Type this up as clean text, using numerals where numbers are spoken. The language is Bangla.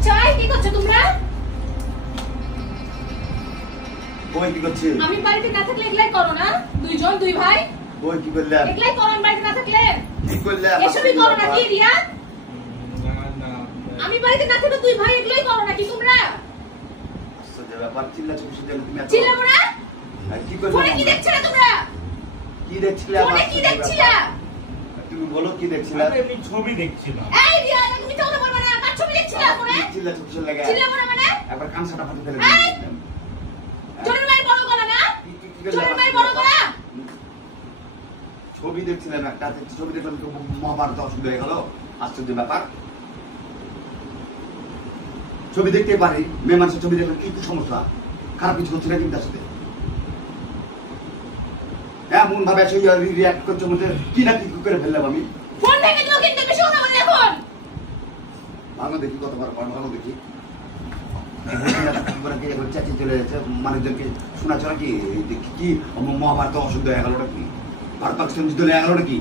করছো? কি করছো তোমরা? কই কি করছে? আমি বাড়িতে না থাকলে এগুলাই করো না? দুইজন দুই ভাই কই কি করলাম? এগুলাই করো আমি বাড়িতে না থাকলে? কি করলাম? এসবই করো নাকি রিয়া? আমি বাড়িতে না থাকলে দুই ভাই এগুলাই করো নাকি তোমরা? আচ্ছা যে ব্যাপার চিল্লাছো কিসের জন্য তুমি? চিল্লাবো না? কি করলাম? ফোনে কি দেখছিলে তোমরা? কি দেখছিলে? ফোনে কি দেখছিলা? তুমি বলো কি দেখছিলে? আমি ছবি দেখছিলাম। এই রিয়া তুমি তো বলবে না, কার ছবি দেখছিলা ফোনে? চিল্লাছো কিসের লাগে? চিল্লাবো না মানে? একবার কান সাটা ফাটি ফেলে এই! দিলাম। জোরের মায়ের বড় গলা না? কি করলাম? জোরের মায়ের বড় গলা? ছবি দেখছিলাম একটা, ছবি দেখলাম তো মহাভারত অসুবিধা হয়ে গেল। আশ্চর্য ব্যাপার। ছবি দেখতে পারি, মেয়ে মানুষের ছবি দেখলে কি সমস্যা? খারাপ কিছু হচ্ছে না কিন্তু তার সাথে এমন ভাবে এসে রিয়াক্ট করছে মধ্যে কি না কি করে ফেললাম আমি। ফোন ভেঙে দিও কিন্তু বেশি কথা বলে এখন। ভালো দেখি কতবার ভালো দেখি চাকরি চলে যাচ্ছে মানুষজনকে শোনাচ্ছে নাকি কি মহাভারত অসুবিধা হয়ে গেল নাকি? ভারত পাকিস্তান যুদ্ধ হয়ে গেল নাকি?